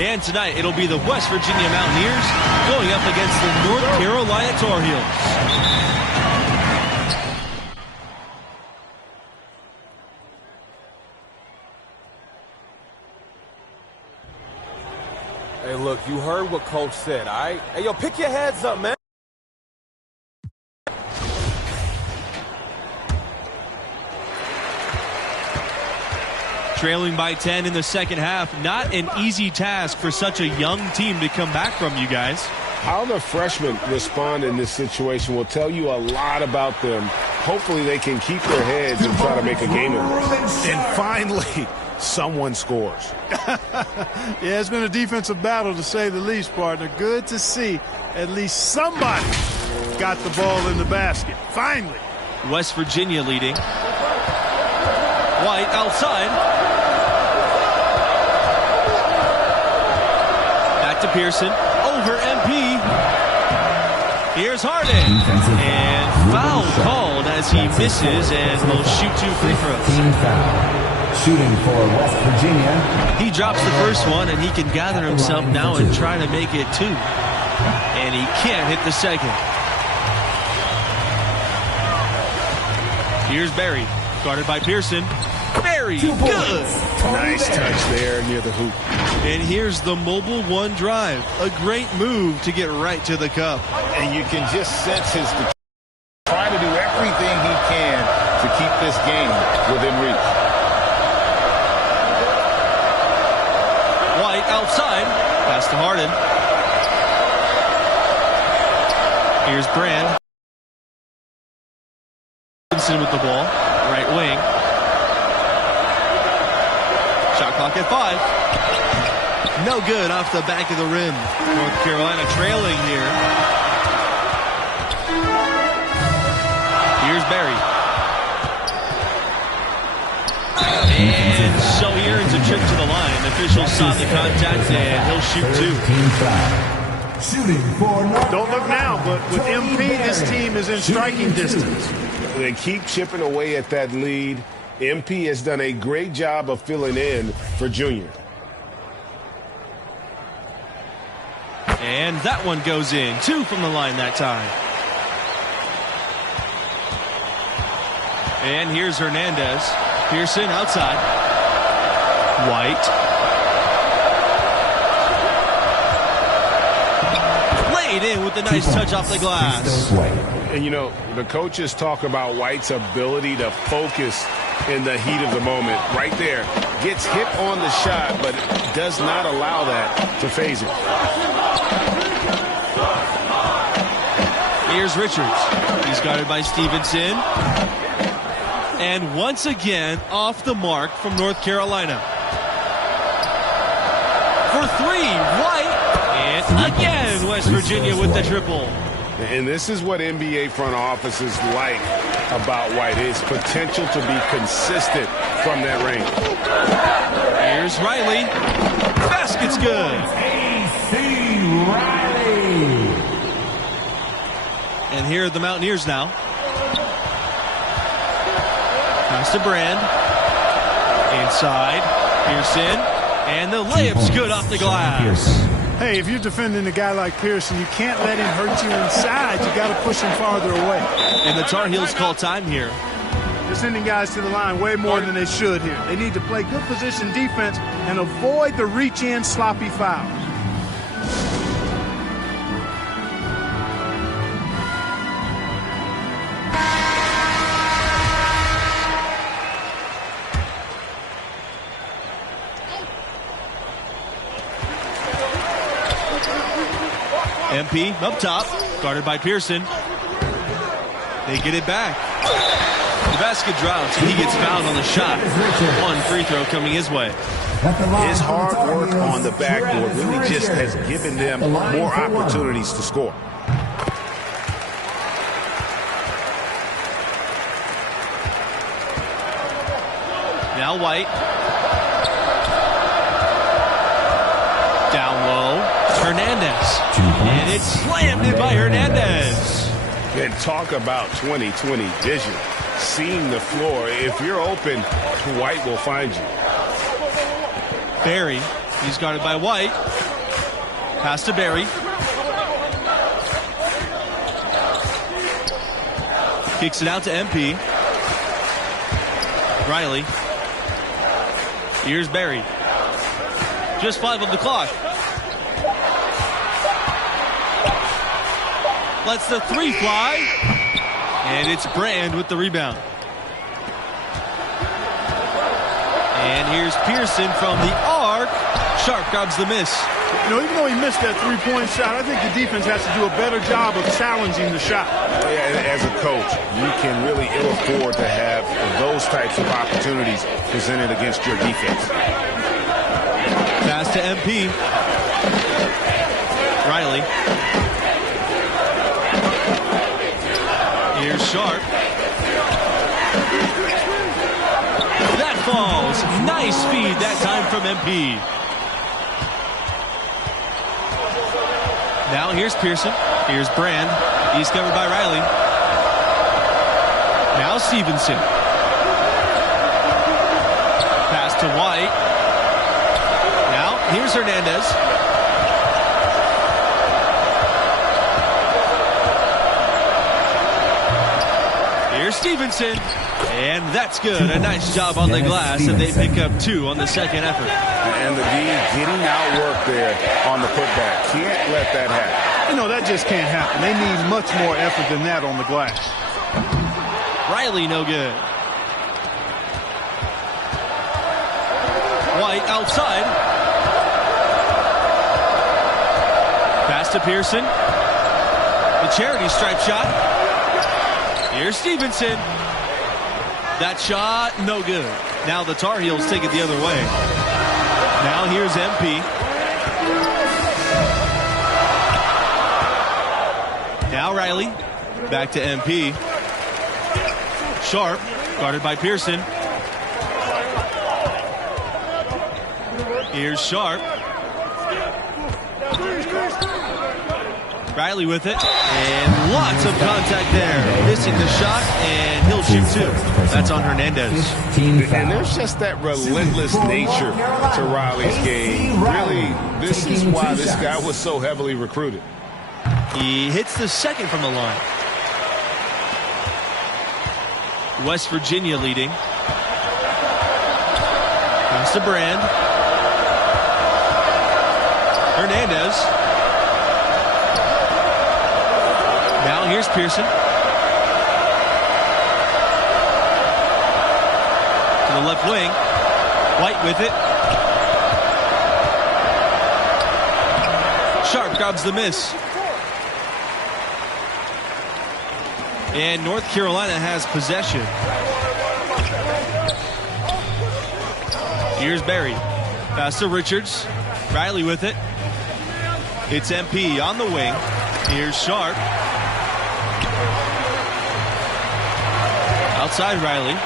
And tonight, it'll be the West Virginia Mountaineers going up against the North Carolina Tar Heels. Hey, look, you heard what Coach said, all right? Hey, yo, pick your heads up, man. Trailing by 10 in the second half. Not an easy task for such a young team to come back from, you guys. How the freshmen respond in this situation will tell you a lot about them. Hopefully they can keep their heads and try to make a game of it. And finally, someone scores. Yeah, it's been a defensive battle, to say the least, partner. Good to see at least somebody got the ball in the basket. Finally. West Virginia leading. White outside. Back to Pearson. Over MP. Here's Harden. And foul called as he misses and will shoot 2 free throws. Shooting for West Virginia. He drops the first one, and he can gather himself now and try to make it 2. And he can't hit the second. Here's Barry, guarded by Pearson. Barry, good. Nice touch there near the hoop. And here's the mobile 1 drive. A great move to get right to the cup. And you can just sense his trying to do everything he can to keep this game within reach. White outside. Pass to Harden. Here's Brand. With the ball. Right wing. Shot clock at 5. No good off the back of the rim. North Carolina trailing here. Here's Barry. And so he earns a trip to the line. Officials saw the contact, and he'll shoot 2. Don't look now, but with MP, this team is in striking distance. They keep chipping away at that lead. MP has done a great job of filling in for Junior. And that one goes in. 2 from the line that time. And here's Hernandez. Pearson outside. White. Laid in with a nice touch off the glass. And, you know, the coaches talk about White's ability to focus in the heat of the moment. Right there. Gets hit on the shot, but does not allow that to phase it. Here's Richards. He's guarded by Stevenson. And once again, off the mark from North Carolina. For 3, White. And again, West Virginia with the triple. And this is what NBA front offices like about White, his potential to be consistent from that range. Here's Riley. Basket's good. And here are the Mountaineers now. Pass to Brand. Inside. Pearson. And the layup's good off the glass. Hey, if you're defending a guy like Pearson, you can't let him hurt you inside. You got to push him farther away. And the Tar Heels call time here. They're sending guys to the line way more than they should here. They need to play good position defense and avoid the reach-in sloppy fouls. MP up top, guarded by Pearson. They get it back. The basket drops, and he gets fouled on the shot. 1 free throw coming his way. His hard work on the backboard really just has given them more opportunities to score. Now White. Down low. Hernandez. And it's slammed in by Hernandez. And talk about 20/20 vision. Seeing the floor. If you're open, White will find you. Barry He's guarded by White. Pass to Barry. Kicks it out to MP. Riley. Here's Barry. Just 5 on the clock. Lets the 3 fly. And it's Brand with the rebound. And here's Pearson from the arc. Sharp grabs the miss. You know, even though he missed that three-point shot, I think the defense has to do a better job of challenging the shot. Yeah, as a coach, you can really ill afford to have those types of opportunities presented against your defense. Pass to MP. Riley. Here's Sharp. That falls. Nice feed that time from MP. Now here's Pearson. Here's Brand. He's covered by Riley. Now Stevenson. Pass to White. Now here's Hernandez. Here's Stevenson. And that's good. A nice job on the glass, and they pick up 2 on the second effort. And the D getting outworked there on the putback. Can't let that happen. You know, that just can't happen. They need much more effort than that on the glass. Riley, no good. White outside. Pass to Pearson. The charity stripe shot. Here's Stevenson. That shot, no good. Now the Tar Heels take it the other way. Now here's MP. Now Riley. Back to MP. Sharp, guarded by Pearson. Here's Sharp. Riley with it, and lots of contact there. Missing the shot, and he'll shoot 2. That's on Hernandez. And there's just that relentless nature to Riley's game. Really, this is why this guy was so heavily recruited. He hits the second from the line. West Virginia leading. Pass to Brand. Hernandez. Now here's Pearson. To the left wing. White with it. Sharp grabs the miss. And North Carolina has possession. Here's Barry. Pass to Richards. Riley with it. It's MP on the wing. Here's Sharp. Outside Riley.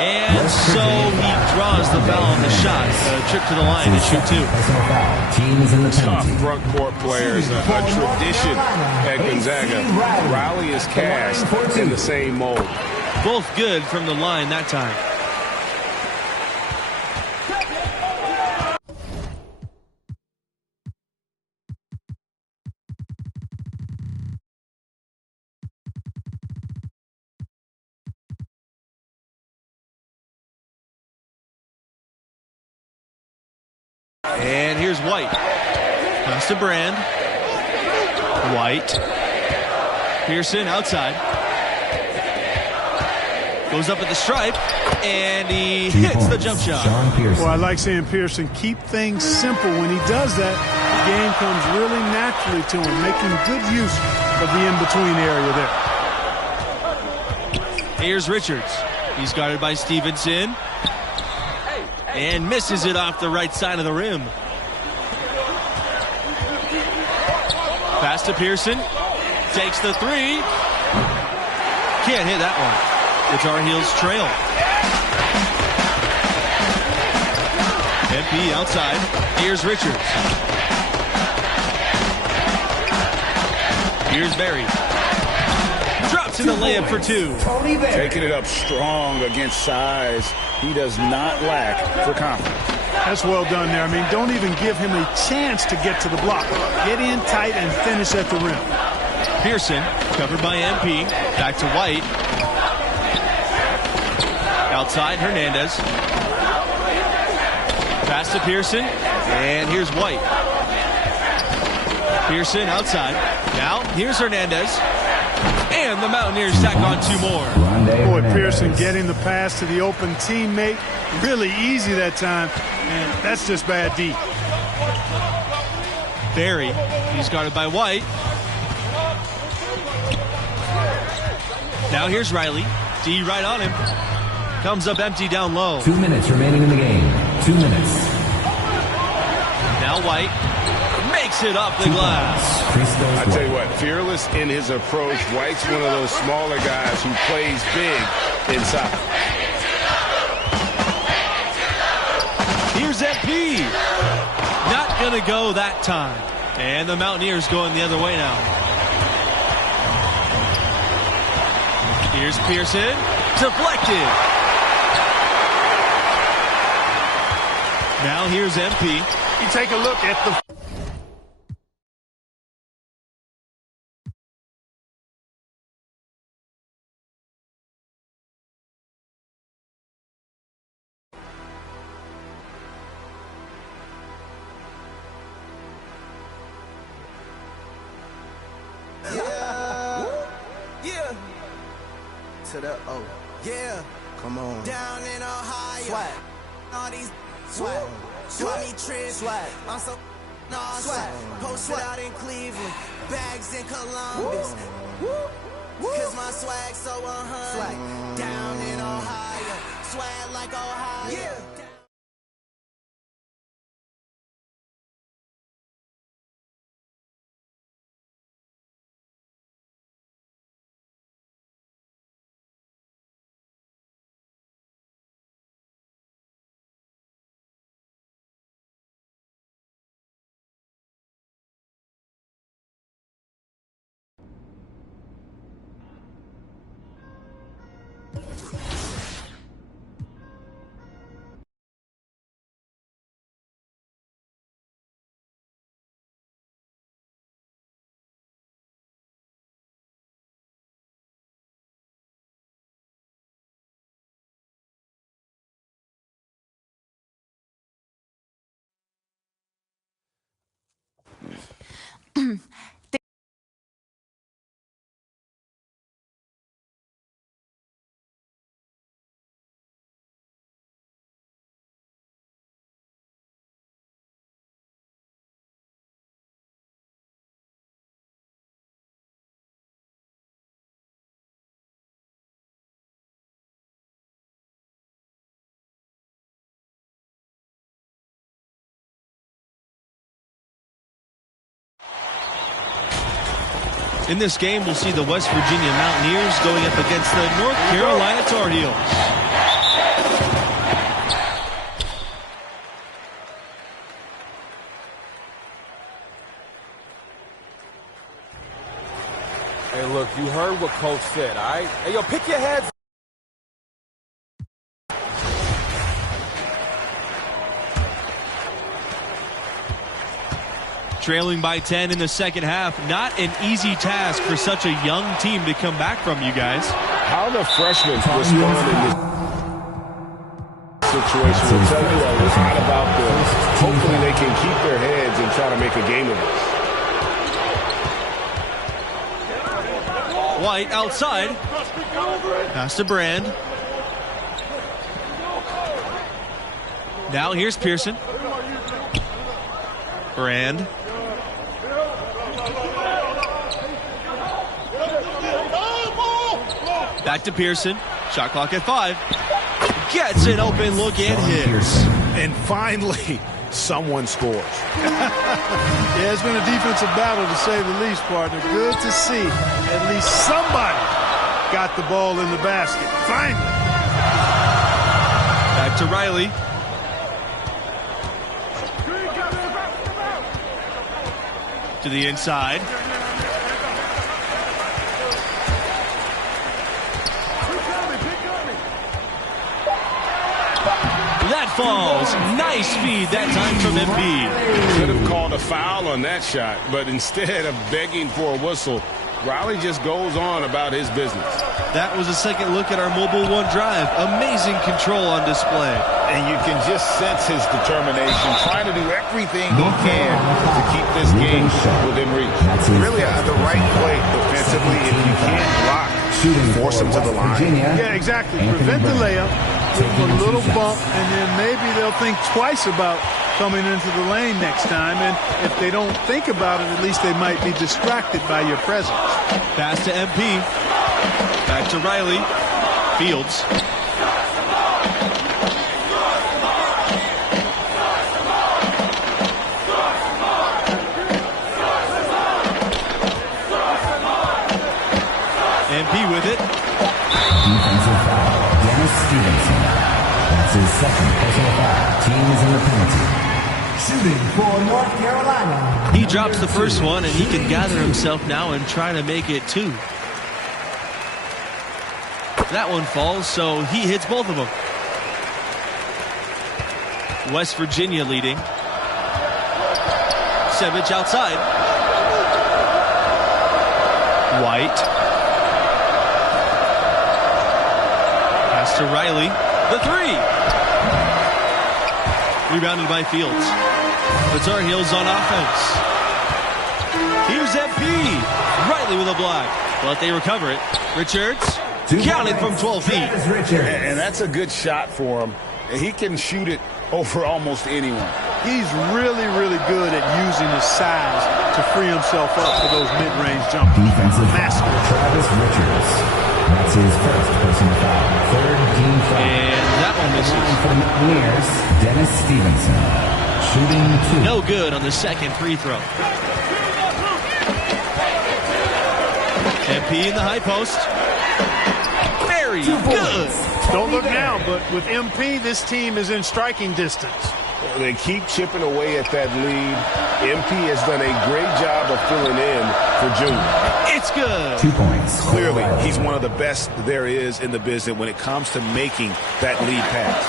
And so he draws the foul on the shot. A trip to the line to shoot 2. Teams in the Tough penalty. front court players, a tradition at Gonzaga. Riley is cast in the same mold. Both good from the line that time. And here's White. Pass to Brand. White. Pearson outside. Goes up at the stripe. And he hits the jump shot. Well, I like seeing Pearson keep things simple. When he does that, the game comes really naturally to him, making good use of the in-between area there. Here's Richards. He's guarded by Stevenson. And misses it off the right side of the rim. Pass to Pearson. Takes the 3. Can't hit that one. The Tar Heels trail. MP outside. Here's Richards. Here's Barry. Drop gets in the layup for two. Taking it up strong against size. He does not lack for confidence. That's well done there. I mean, don't even give him a chance to get to the block. Get in tight and finish at the rim. Pearson, covered by MP. Back to White. Outside, Hernandez. Pass to Pearson. And here's White. Pearson outside. Now, here's Hernandez. And the Mountaineers tack on two more. Boy, Pearson getting the pass to the open teammate. Really easy that time. And that's just bad D. Barry, he's guarded by White. Now here's Riley. D right on him. Comes up empty down low. 2 minutes remaining in the game. 2 minutes. Now White makes it up the glass. I tell you what, fearless in his approach. White's one of those smaller guys who plays big inside. Here's MP. Not going to go that time. And the Mountaineers going the other way now. Here's Pearson. Deflected. Now here's MP. You take a look at the... Yeah. To the yeah. Come on. Down in Ohio. Swag. All these swag. Swag. Trip. Swag. I'm so swag. Posted out in Cleveland. Bags in Columbus. Cause my swag so 100. Down in Ohio. Swag like Ohio. Yeah. In this game, we'll see the West Virginia Mountaineers going up against the North Carolina Tar Heels. Hey, look, you heard what Coach said, all right? Hey, yo, pick your heads. Trailing by 10 in the second half. Not an easy task for such a young team to come back from, you guys. How the freshmen respond in this situation will tell you a lot about them. Hopefully they can keep their heads and try to make a game of it. White outside. Pass to Brand. Now here's Pearson. Brand. Back to Pearson. Shot clock at 5. Gets an open look and hits. And finally, someone scores. Yeah, it's been a defensive battle to say the least, partner. Good to see at least somebody got the ball in the basket. Finally. Back to Riley. To the inside. falls. Nice feed that time from Embiid. Could have called a foul on that shot, but instead of begging for a whistle, Riley just goes on about his business. That was a second look at our Mobile One drive. Amazing control on display. And you can just sense his determination, trying to do everything he can to keep this game within reach. Really the right play defensively. If you can't block, force him to the line. Yeah, exactly. Prevent the layup, give him a little bump, and then maybe they'll think twice about coming into the lane next time. And if they don't think about it, at least they might be distracted by your presence. Pass to MP. Back to Riley. Fields. MP with it. Defensive foul. Dennis Stevenson. That's his second personal foul. Team is in the penalty. Shooting for North Carolina. He drops the first one, and he can gather himself now and try to make it two. That one falls, so he hits both of them. West Virginia leading. Sevich outside. White. Pass to Riley. The three. Rebounded by Fields. The Tar Heels on offense. Here's MP. Riley with a block. But they recover it. Richards. Counted from 12 feet. And that's a good shot for him. He can shoot it over almost anyone. He's really, really good at using his size to free himself up for those mid-range jumpers. Defensive foul. Travis Richards. That's his first personal foul. Third team foul. And that one misses. For the Mountaineers, Dennis Stevenson. Shooting two. No good on the second free throw. MP in the high post. Very good. Don't look now, but with MP, this team is in striking distance. They keep chipping away at that lead. MP has done a great job of filling in for Junior. It's good. 2 points. Clearly, he's one of the best there is in the business when it comes to making that lead pass.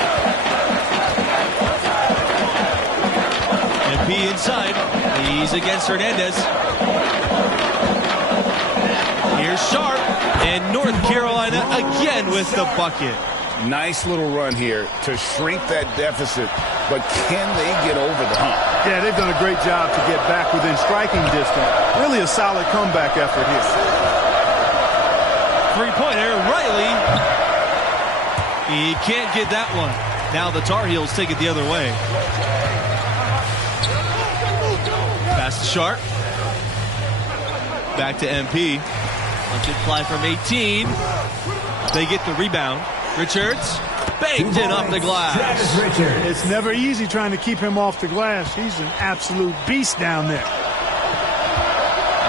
MP inside. He's against Hernandez. Here's Sharp. And North Carolina again with the bucket. Nice little run here to shrink that deficit, but can they get over the hump? Yeah, they've done a great job to get back within striking distance. Really a solid comeback effort here. Three-pointer, Riley. He can't get that one. Now the Tar Heels take it the other way. Pass to Sharp. Back to MP. Let's it fly from 18. They get the rebound. Richards banked it off the glass. It's never easy trying to keep him off the glass. He's an absolute beast down there.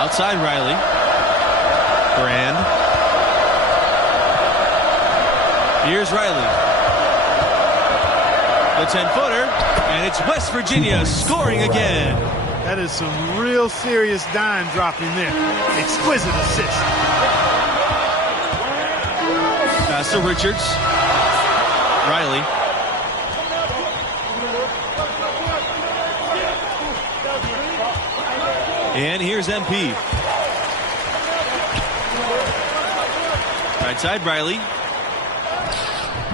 Outside Riley. Brand. Here's Riley. The 10-footer. And it's West Virginia scoring again. That is some real serious dime dropping there. Exquisite assist. Pass to Richards. Riley. And here's MP. Right side Riley.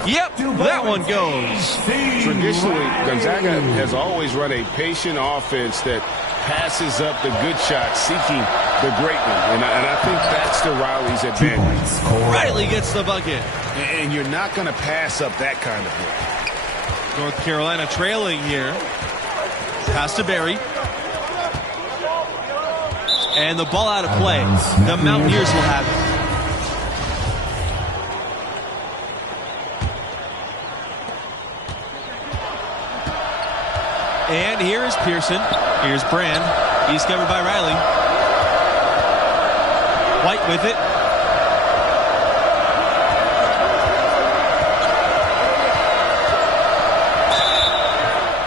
Yep, that one goes. Traditionally, Gonzaga has always run a patient offense that passes up the good shots, seeking the great one. And I think that's the Riley's advantage. Riley gets the bucket. And you're not going to pass up that kind of play. North Carolina trailing here. Pass to Barry. And the ball out of play. The Mountaineers will have it. And here is Pearson. Here's Brand. He's covered by Riley. White with it.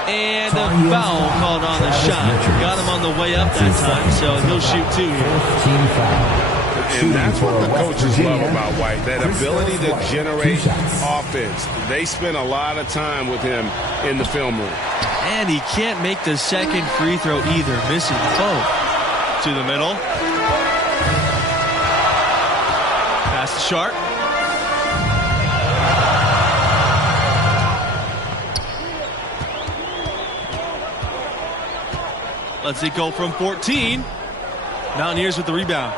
And a foul called on the shot. Got him on the way up that time, so he'll shoot two here. And that's what the coaches love about White, that ability to generate offense. They spend a lot of time with him in the film room. And he can't make the second free throw either, missing both. To the middle. Pass to Sharp. Lets it go from 14. Mountaineers with the rebound.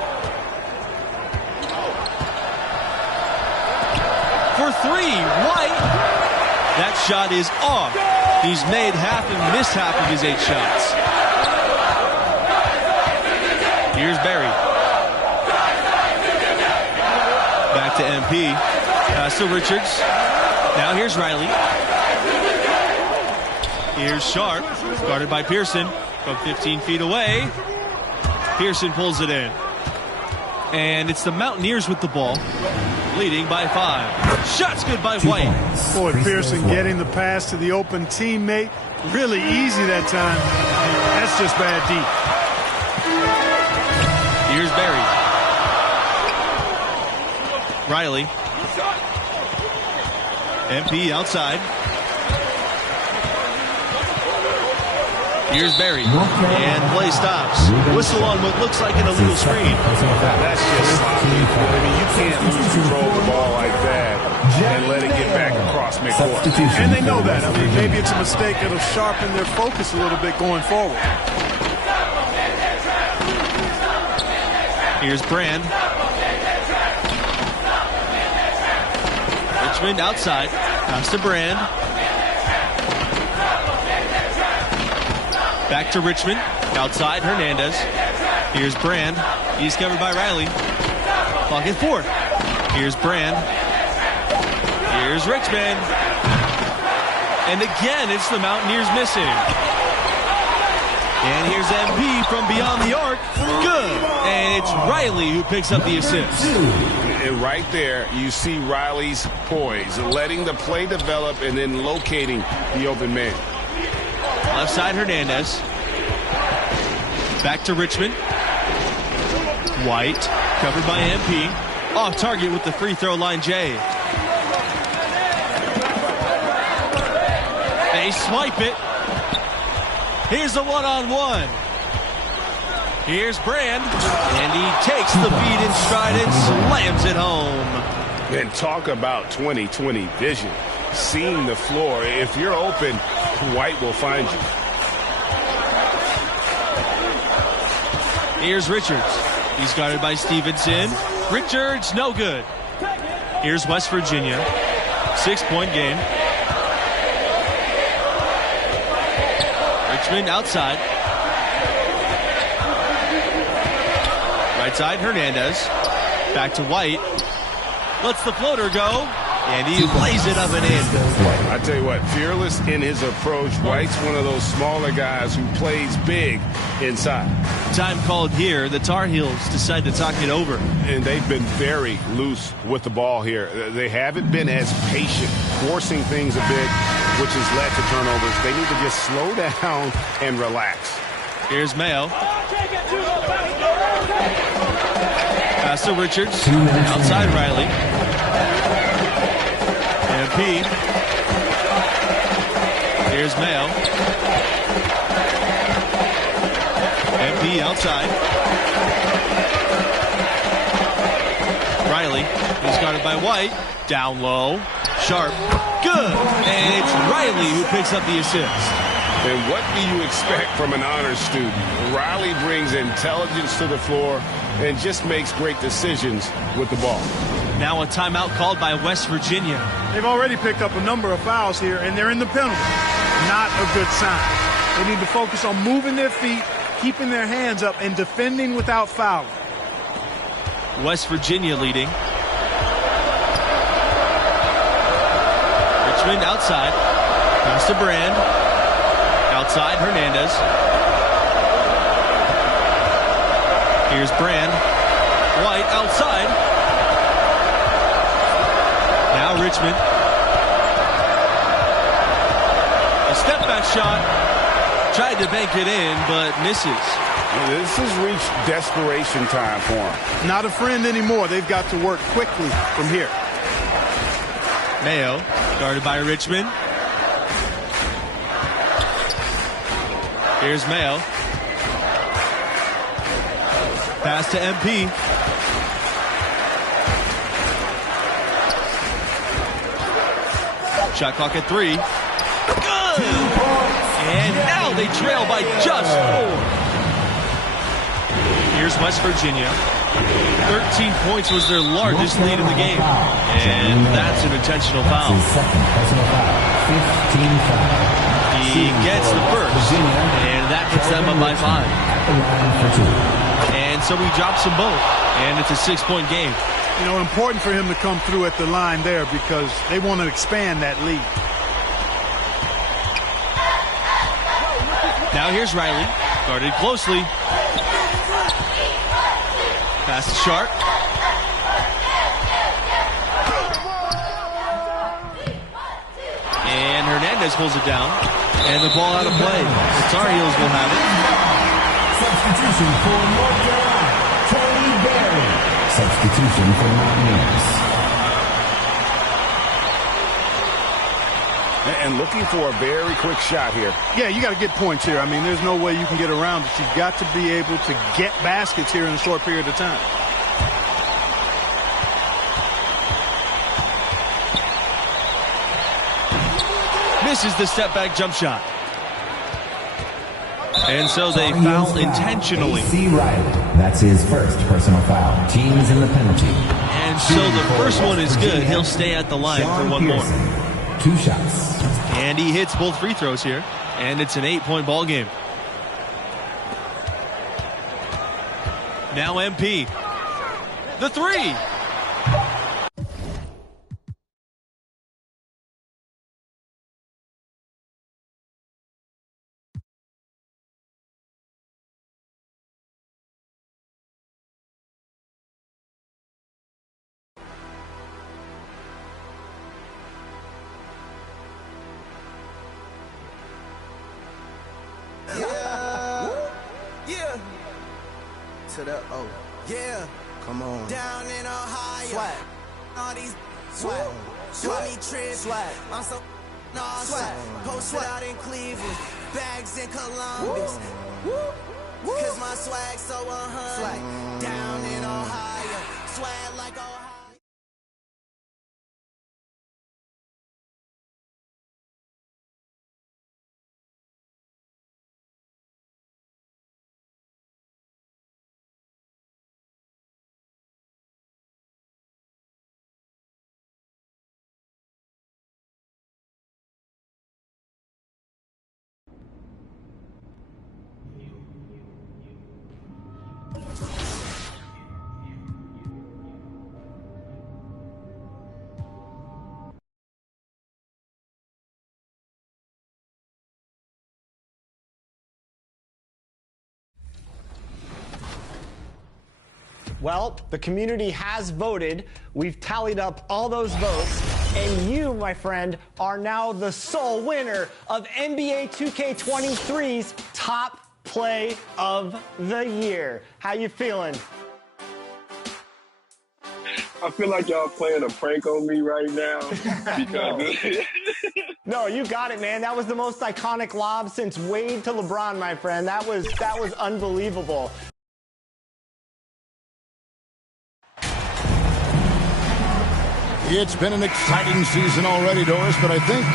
For three, White. That shot is off. He's made half and missed half of his 8 shots. Here's Barry. Back to MP. Pass to Richards. Now here's Riley. Here's Sharp. Guarded by Pearson from 15 feet away. Pearson pulls it in. And it's the Mountaineers with the ball, leading by 5. Shots good by White. Boy, Pearson getting the pass to the open teammate. Really easy that time. That's just bad deep. Here's Barry. Riley. MP outside. Here's Barry. And play stops. Whistle on what looks like an illegal screen. That's just sloppy. I mean, you can't lose control of the ball like that and let it get back across midcourt. And they know that. I mean, maybe it's a mistake that'll sharpen their focus a little bit going forward. Here's Brand. Richmond outside. Pass to Brand. Back to Richmond. Outside, Hernandez. Here's Brand. He's covered by Riley. Pocket 4. Here's Brand. Here's Richmond. And again, it's the Mountaineers missing. And here's MP from beyond the arc. Good. And it's Riley who picks up the assist. And right there, you see Riley's poise, letting the play develop and then locating the open man. Left side, Hernandez. Back to Richmond. White, covered by MP. Off target with the free throw line, Jay. They swipe it. Here's the one-on-one. Here's Brand. And he takes the beat in stride and slams it home. And talk about 20/20 vision. Seeing the floor. If you're open, White will find you. Here's Richards. He's guarded by Stevenson. Richards, no good. Here's West Virginia. 6-point game. Richmond outside. Right side, Hernandez. Back to White. Lets the floater go. And he lays it up and in. I tell you what, fearless in his approach. White's one of those smaller guys who plays big inside. Time called here. The Tar Heels decide to talk it over. And they've been very loose with the ball here. They haven't been as patient, forcing things a bit, which has led to turnovers. They need to just slow down and relax. Here's Mayo. Pass to Richards. Outside Riley. MP. Here's Mayo. MP outside. Riley. He's guarded by White. Down low. Sharp. Good. And it's Riley who picks up the assist. And what do you expect from an honors student? Riley brings intelligence to the floor and just makes great decisions with the ball. Now a timeout called by West Virginia. They've already picked up a number of fouls here, and they're in the penalty. Not a good sign. They need to focus on moving their feet, keeping their hands up, and defending without fouling. West Virginia leading. Richmond outside. Pass to Brand. Outside, Hernandez. Here's Brand. White outside. Now Richmond. A step back shot. Tried to bank it in, but misses. This has reached desperation time for him. Not a friend anymore. They've got to work quickly from here. Mayo, guarded by Richmond. Here's Mayo. Pass to MP. Shot clock at 3. Good! And now they trail by just 4. Here's West Virginia. 13 points was their largest lead in the game. And that's an intentional foul. He gets the first, and that gets them up by 5. And so he drops them both, and it's a 6-point game. You know, important for him to come through at the line there because they want to expand that lead. Now here's Riley, guarded closely. Pass to Sharp. And Hernandez pulls it down. And the ball out of play. The Tar Heels will have it. Substitution for North Carolina, Tony Berry. Substitution for Mountaineers. And looking for a very quick shot here. Yeah, you got to get points here. I mean, there's no way you can get around it. You've got to be able to get baskets here in a short period of time. Misses the step back jump shot. And so they foul intentionally. C. Riley. That's his first personal foul. Team's in the penalty. And so the first one is good. He'll stay at the line for one more. 2 shots. And he hits both free throws here. And it's an 8-point ball game. Now MP. The 3. To the O. Yeah. Come on. Down in Ohio. Swag. All these swag. Swag. Trip. Swag. I'm so swag. Posted out in Cleveland. Bags in Columbus. Cause my swag so 100. Down in Ohio. Swag like Ohio. Well, the community has voted. We've tallied up all those votes. And you, my friend, are now the sole winner of NBA 2K23's Top Play of the Year. How you feeling? I feel like y'all playing a prank on me right now. Because No, you got it, man. That was the most iconic lob since Wade to LeBron, my friend. That was unbelievable. It's been an exciting season already, Doris, but I think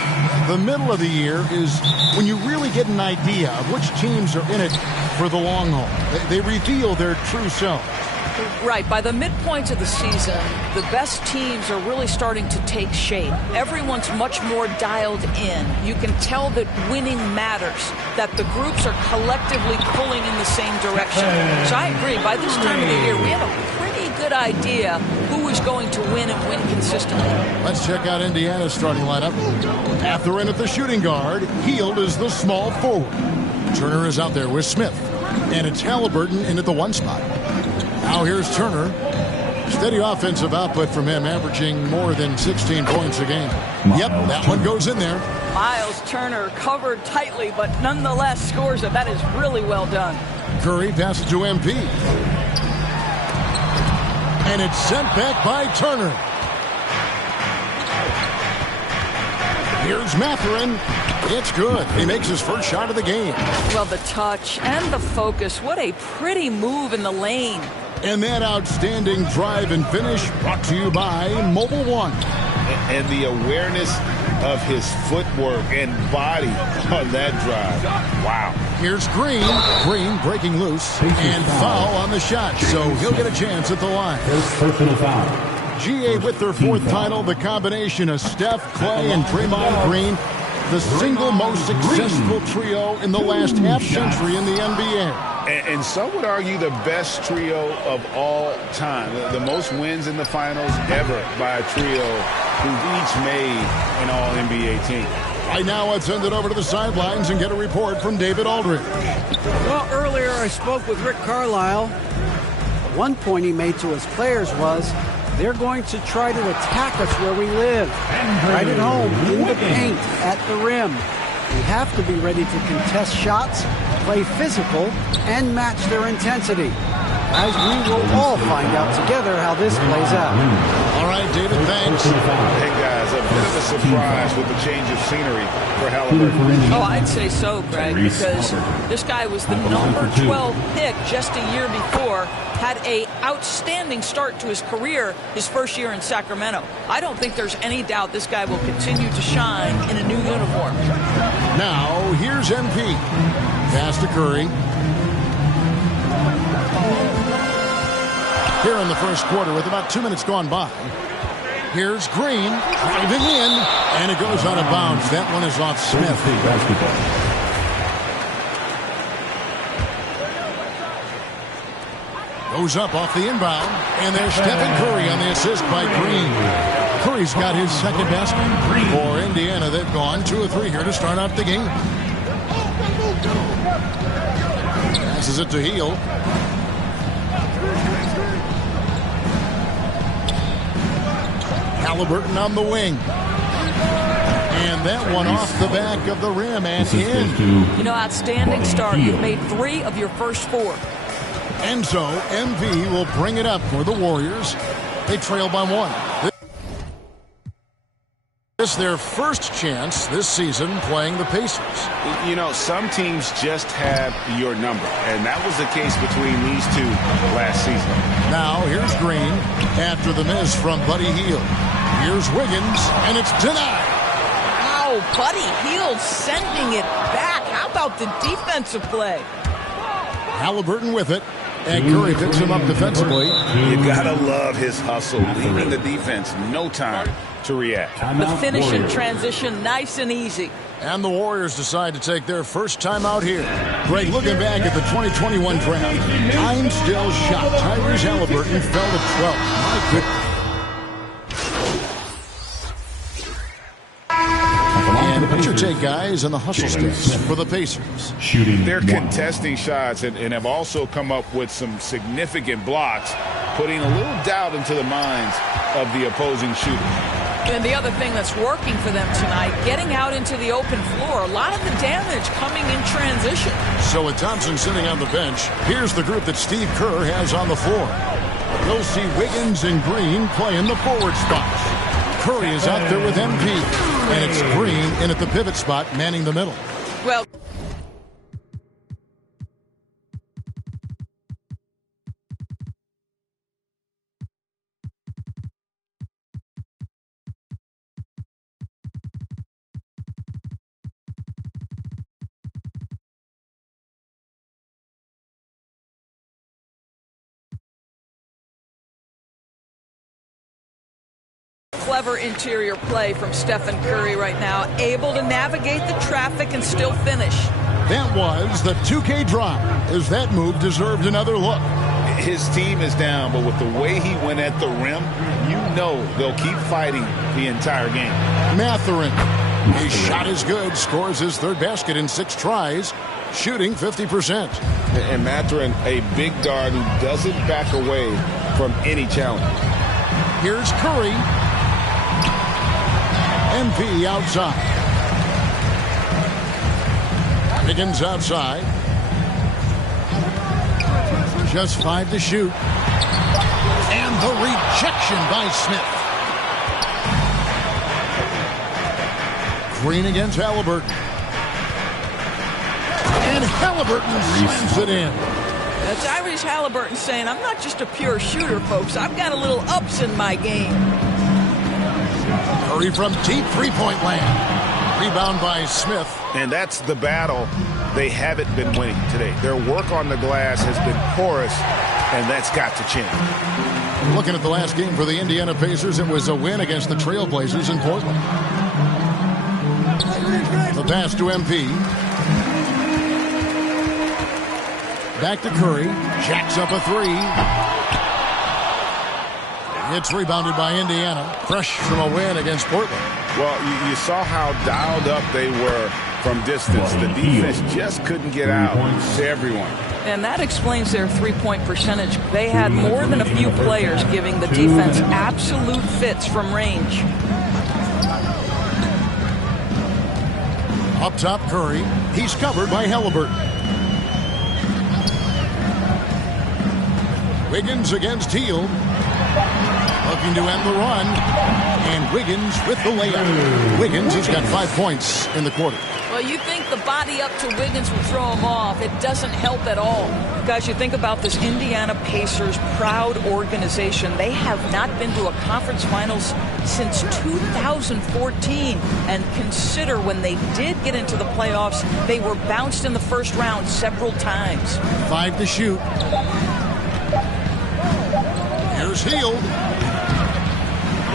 the middle of the year is when you really get an idea of which teams are in it for the long haul. They reveal their true self. Right. By the midpoint of the season, the best teams are really starting to take shape. Everyone's much more dialed in. You can tell that winning matters, that the groups are collectively pulling in the same direction. So I agree. By this time of the year, we have a pretty good idea who is going to win and win consistently. Let's check out Indiana's starting lineup. Atherton at the shooting guard. Hield is the small forward. Turner is out there with Smith. And it's Halliburton in at the 1 spot. Now here's Turner. Steady offensive output from him, averaging more than 16 points a game. Yep, that one goes in there. Miles Turner covered tightly, but nonetheless scores it. That is really well done. Curry passes to MP. And it's sent back by Turner. Here's Mathurin. It's good. He makes his first shot of the game. Well, the touch and the focus. What a pretty move in the lane. And that outstanding drive and finish brought to you by Mobile One. And the awareness of his footwork and body on that drive. Wow. Here's Green. Green breaking loose and foul on the shot. So he'll get a chance at the line. First personal foul. GA with their fourth title, the combination of Steph, Clay, and Draymond Green, the single most successful trio in the last half century in the NBA. And some would argue the best trio of all time. The most wins in the finals ever by a trio who've each made an All-NBA team. Right now, let's send it over to the sidelines and get a report from David Aldridge. Well, earlier I spoke with Rick Carlisle. One point he made to his players was, they're going to try to attack us where we live, right at home, in the paint, at the rim. We have to be ready to contest shots, play physical, and match their intensity. Guys, we will all find out together how this plays out. All right, David, thanks. Hey, guys, a bit of a surprise with the change of scenery for Halliburton. Oh, I'd say so, Greg, because this guy was the number 12 pick just a year before, had a outstanding start to his career his first year in Sacramento. I don't think there's any doubt this guy will continue to shine in a new uniform. Now, here's MP. Pass to Curry. Here in the first quarter with about 2 minutes gone by. Here's Green driving in, and it goes out of bounds. That one is off Smith. Goes up off the inbound, and there's Stephen Curry on the assist by Green. Curry's got his second basket. For Indiana, they've gone 2 of 3 here to start out the game. Passes it to Heel. Halliburton on the wing. And that one off the back of the rim and in. You know, outstanding start. You've made 3 of your first 4. And so MV will bring it up for the Warriors. They trail by 1. This is their first chance this season playing the Pacers. You know, some teams just have your number, and that was the case between these two last season. Now here's Green after the miss from Buddy Hield. Here's Wiggins, and it's denied. Wow, Buddy Hield sending it back. How about the defensive play? Halliburton with it, and Curry picks him up defensively. You gotta love his hustle, leaving the defense no time to react. The finish in transition, nice and easy. And the Warriors decide to take their first time out here. Greg, looking back at the 2021 draft, 9 still shot. Tyrese Halliburton fell to 12. My goodness. And what's your take, guys, on the hustle stats for the Pacers? They're contesting shots and have also come up with some significant blocks, putting a little doubt into the minds of the opposing shooter. And the other thing that's working for them tonight, getting out into the open floor. A lot of the damage coming in transition. So with Thompson sitting on the bench, here's the group that Steve Kerr has on the floor. You'll see Wiggins and Green playing the forward spots. Curry is out there with MP. And it's Green in at the pivot spot, manning the middle. Well, clever interior play from Stephen Curry right now, able to navigate the traffic and still finish. That was the 2K drop, as that move deserved another look. His team is down, but with the way he went at the rim, you know they'll keep fighting the entire game. Mathurin, his shot is good, scores his third basket in 6 tries, shooting 50%. And Mathurin, a big guard who doesn't back away from any challenge. Here's Curry. MP outside. Wiggins outside. Just 5 to shoot. And the rejection by Smith. Green against Halliburton. And Halliburton slams it in. That's Tyrese Halliburton saying, I'm not just a pure shooter, folks. I've got a little ups in my game. Curry from deep three-point land. Rebound by Smith. And that's the battle they haven't been winning today. Their work on the glass has been porous, and that's got to change. Looking at the last game for the Indiana Pacers, it was a win against the Trailblazers in Portland. The pass to MP. Back to Curry. Jacks up a three. It's rebounded by Indiana. Fresh from a win against Portland. Well, you saw how dialed up they were from distance. The defense just couldn't get out to everyone. And that explains their three-point percentage. They had more than a few players giving the defense absolute fits from range. Up top, Curry. He's covered by Halliburton. Wiggins against Hield. Looking to end the run. And Wiggins with the layup. Wiggins has got 5 points in the quarter. Well, you think the body up to Wiggins would throw him off. It doesn't help at all. Guys, you think about this Indiana Pacers proud organization. They have not been to a conference finals since 2014. And consider when they did get into the playoffs, they were bounced in the first round several times. 5 to shoot. Here's Hield.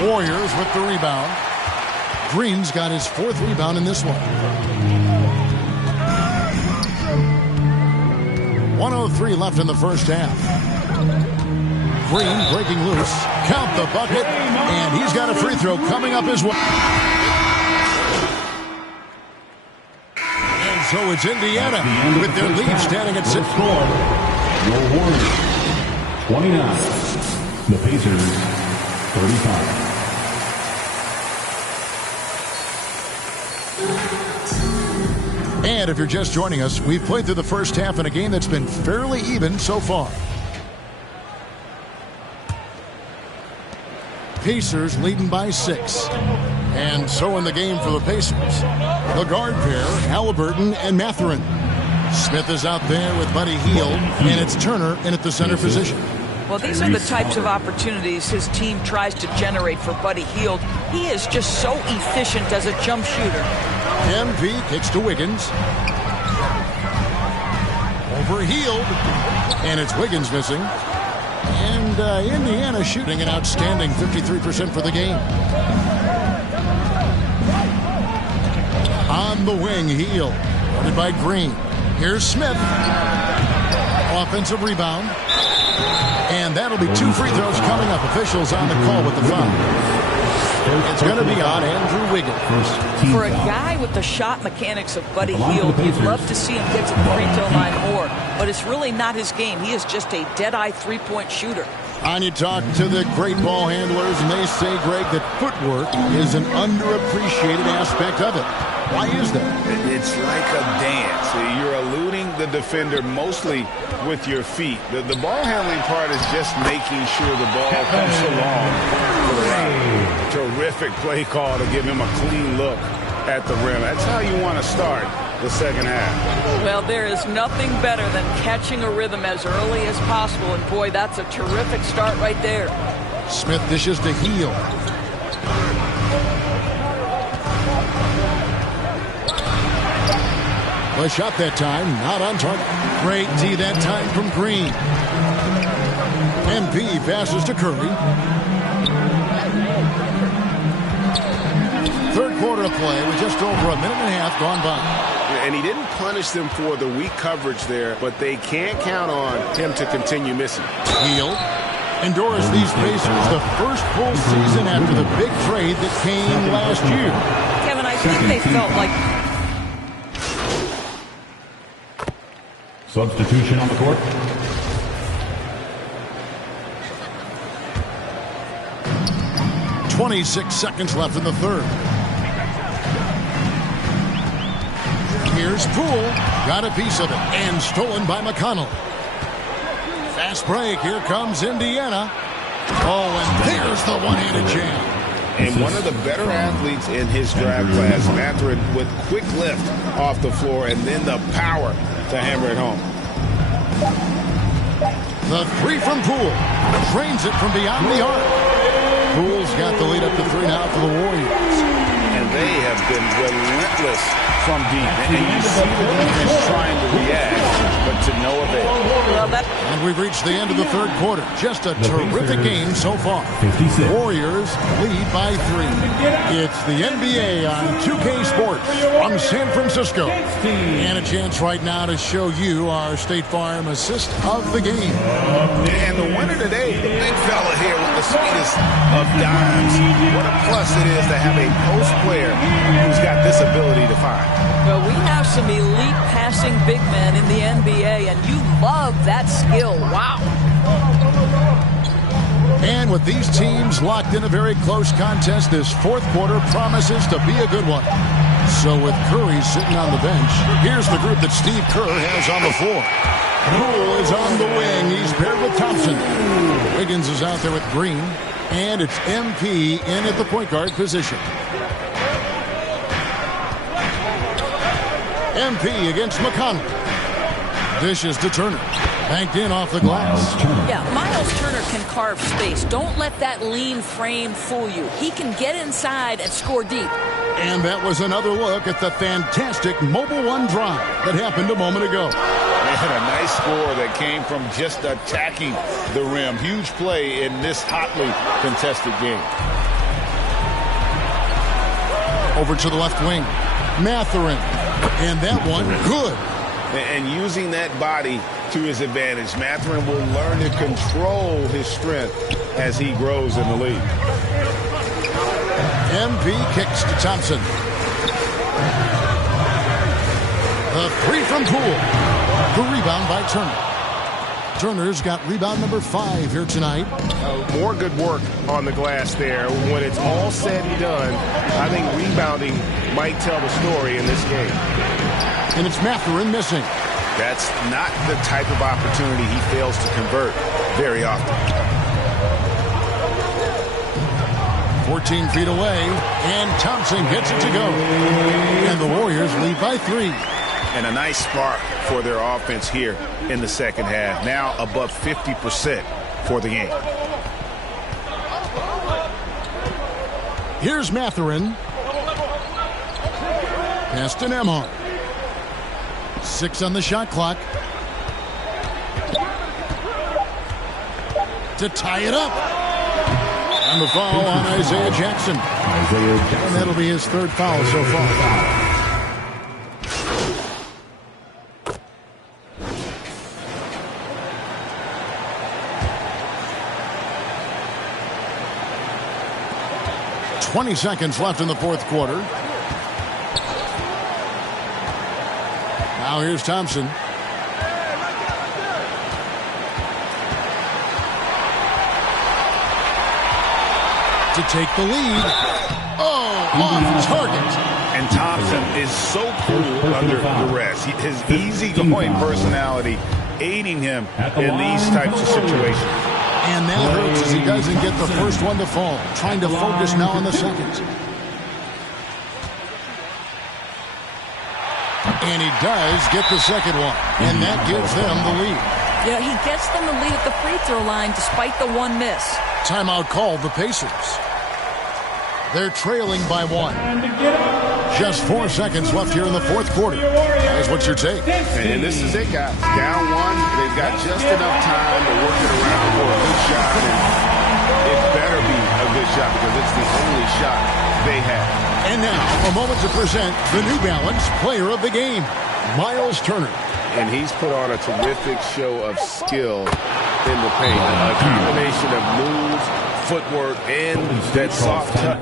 Warriors with the rebound. Green's got his 4th rebound in this one. 1:03 left in the first half. Green breaking loose. Count the bucket. And he's got a free throw coming up as well. And so it's Indiana with their lead standing at 6. Your Warriors 29. The Pacers 35. And if you're just joining us, we've played through the first half in a game that's been fairly even so far. Pacers leading by 6. And so in the game for the Pacers, the guard pair, Halliburton and Mathurin. Smith is out there with Buddy Hield, and it's Turner in at the center position. Well, these are the types of opportunities his team tries to generate for Buddy Hield. He is just so efficient as a jump shooter. MP kicks to Wiggins. Over Hield. And it's Wiggins missing. And Indiana shooting an outstanding 53% for the game. On the wing, Hield. Guarded by Green. Here's Smith. Offensive rebound. And that'll be 2 free throws coming up. Officials on the call with the foul. It's going to be on Andrew Wiggins. For a guy with the shot mechanics of Buddy Hield, you'd love to see him get to the free throw line more. But it's really not his game. He is just a dead-eye three-point shooter. And you talk to the great ball handlers, and they say, Greg, that footwork is an underappreciated aspect of it. Why is that? It's like a dance. You're eluding the defender mostly with your feet. The ball handling part is just making sure the ball comes along. Terrific play call to give him a clean look at the rim. That's how you want to start the second half. Well, there is nothing better than catching a rhythm as early as possible. And, boy, that's a terrific start right there. Smith dishes to Hield. A shot that time, not on target. Great D that time from Green. MP passes to Curry. Third quarter of play with just over a minute and a half gone by. And he didn't punish them for the weak coverage there, but they can't count on him to continue missing. Hield endures these Pacers the first full season after the big trade that came last year. Kevin, I think they felt like... Substitution on the court. .26 seconds left in the third. Here's Poole. Got a piece of it. And stolen by McConnell. Fast break. Here comes Indiana. Oh, and there's the one-handed jam. And one of the better athletes in his draft class, Mathurin, with quick lift off the floor and then the power to hammer it home. The three from Poole. Drains it from beyond the arc. Poole's got the lead up to 3 now for the Warriors. And they have been relentless from deep. And you see the defense trying to react, but to no avail. And we've reached the end of the third quarter. Just a terrific game so far. Warriors lead by 3. It's the NBA on 2K Sports from San Francisco. And a chance right now to show you our State Farm assist of the game. And the winner today, the big fella here with the sweetest of dimes. What a plus it is to have a post player who's got this ability to find. Well, we have some elite passing big men in the NBA, and you love that skill. Wow. And with these teams locked in a very close contest, this fourth quarter promises to be a good one. So with Curry sitting on the bench, here's the group that Steve Kerr has on the floor. Poole is on the wing. He's paired with Thompson. Wiggins is out there with Green. And it's MP in at the point guard position. MP against McConnell. Dishes to Turner. Banked in off the glass. Yeah, Miles Turner can carve space. Don't let that lean frame fool you. He can get inside and score deep. And that was another look at the fantastic Mobile One drive that happened a moment ago. And a nice score that came from just attacking the rim. Huge play in this hotly contested game. Over to the left wing. Mathurin. And that one, good. And using that body to his advantage, Mathurin will learn to control his strength as he grows in the league. MP kicks to Thompson. The three from Poole. The rebound by Turner. Turner's got rebound number 5 here tonight. More good work on the glass there. When it's all said and done, I think rebounding might tell the story in this game. And it's Mathurin missing. That's not the type of opportunity he fails to convert very often. 14 feet away, and Thompson gets it to go. And the Warriors lead by 3. And a nice spark for their offense here in the second half. Now above 50% for the game. Here's Mathurin. Pass to Nembhard. 6 on the shot clock. To tie it up. And the foul on Isaiah Jackson. And that'll be his 3rd foul so far. .20 seconds left in the fourth quarter. Now here's Thompson. To take the lead. Oh, off target. And Thompson is so cool under duress. His easygoing personality aiding him in these types of situations. And that hurts as he doesn't get the first one to fall. Trying to focus now on the second. And he does get the second one. And that gives them the lead. Yeah, he gets them the lead at the free throw line despite the one miss. Timeout called the Pacers. They're trailing by 1. Just 4 seconds left here in the fourth quarter. Guys, what's your take? And this is it, guys. Down 1. They've got just enough time to work it around for a good shot. And it better be a good shot because it's the only shot they have. And now, a moment to present the New Balance Player of the Game, Miles Turner. And he's put on a terrific show of skill in the paint. A combination of moves, footwork, and that soft touch.